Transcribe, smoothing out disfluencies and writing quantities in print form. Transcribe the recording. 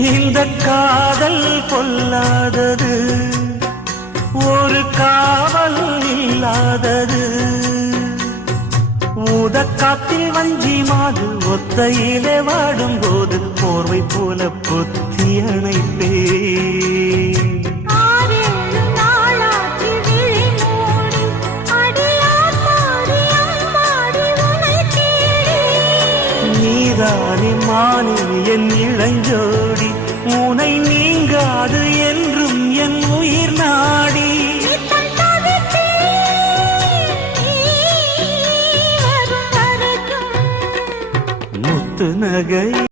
இந்த காதல் கொல்லாதது, ஒரு காவல் இல்லாதது. ஊதக்காத்தில் வஞ்சி மாது ஒத்தையிலே வாடும்போது போர்வை போல பொத்தி அணைப்பே. நீதானே மானே என் இளஞ்சோடி, உனை நீங்காது என்றும் என் உயிர் நாடி. முத்து நகை